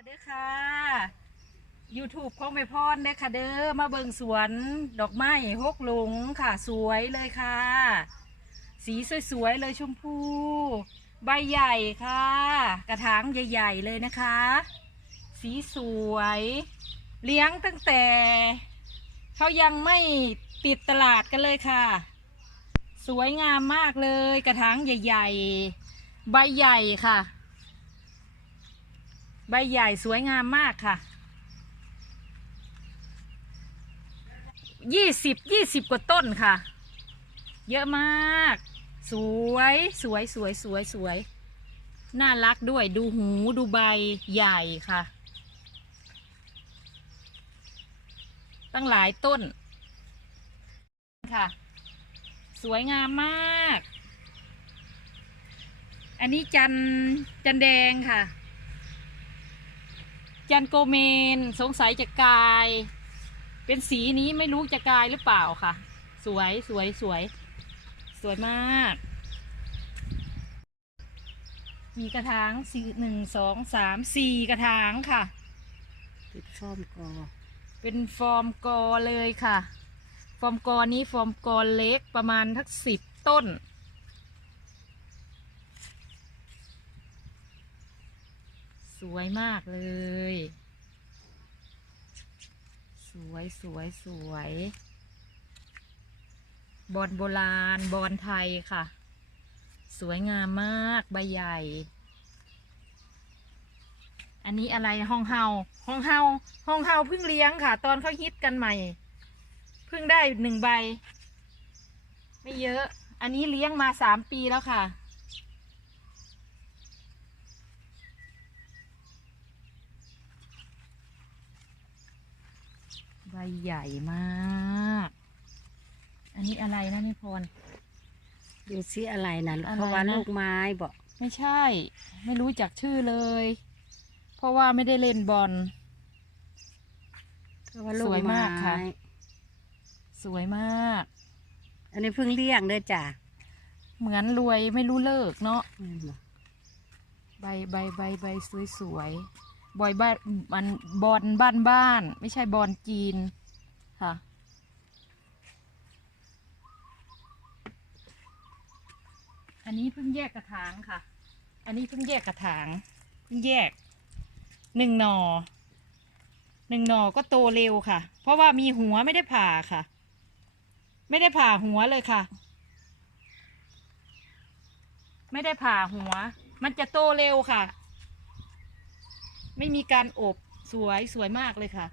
วัสดีค่ะ YouTube ของแม่พรเด้อค่ะเด้อมาเบิ่งสวนดอกไม้ฮกหลงค่ะ สวยเลยค่ะ สีสวยๆเลยชมพู ใบใหญ่ค่ะ กระถางใหญ่ ๆ เลยนะคะ สีสวย เลี้ยงตั้งแต่เขายังไม่ปิดตลาดกันเลยค่ะ สวยงามมากเลย กระถางใหญ่ ๆ ใบใหญ่ค่ะ ใบใหญ่สวยงามมากค่ะยี่สิบยี่สิบกว่าต้นค่ะ เยอะมาก สวยสวยสวยสวยสวย น่ารักด้วยดูหูดูใบใหญ่ค่ะ ตั้งหลายต้น ค่ะ สวยงามมาก อันนี้จันจันแดงค่ะ จันโกเมน สงสัยจะกลาย เป็นสีนี้ไม่รู้จะกลายหรือเปล่าค่ะ สวยสวยสวย สวยมาก มีกระถางสี่หนึ่งสองสามสี่กระถางค่ะ ติดซ่อมกอ เป็นฟอร์มกอเลยค่ะ ฟอร์มกอนี้ฟอร์มกอเล็กประมาณทักสิบต้น สวยมากเลย สวยสวยสวย บอลโบราณ บอลไทยค่ะ สวยงามมากใบใหญ่ อันนี้อะไรห้องเฮาห้องเฮาห้องเฮาเพิ่งเลี้ยงค่ะ ตอนเขาฮิตกันใหม่ เพิ่งได้หนึ่งใบ ไม่เยอะ อันนี้เลี้ยงมาสามปีแล้วค่ะ ใบใหญ่มาก อันนี้อะไรนะนี่พรดูซิอะไรนะอะไรนะ เพราะว่าลูกไม้บอกไม่ใช่ ไม่รู้จักชื่อเลย เพราะว่าไม่ได้เล่นบอล เพราะว่าลูกสวยไม้มากค่ะ สวยมาก อันนี้เพิ่งเลี้ยงเด้อจ้ะเหมือนรวยไม่รู้เลิกเนาะแม่นบ่ใบใบใบใบสวยสวย บอยบ้านมันบอลบ้านบ้าน ไม่ใช่บอลจีนค่ะ อันนี้เพิ่งแยกกระถางค่ะ อันนี้เพิ่งแยกกระถาง เพิ่งแยกหนึ่งหนอหนึ่งหนอก็โตเร็วค่ะ เพราะว่ามีหัวไม่ได้ผ่าค่ะ ไม่ได้ผ่าหัวเลยค่ะ ไม่ได้ผ่าหัว มันจะโตเร็วค่ะ ไม่มีการอบสวยสวยมากเลยค่ะ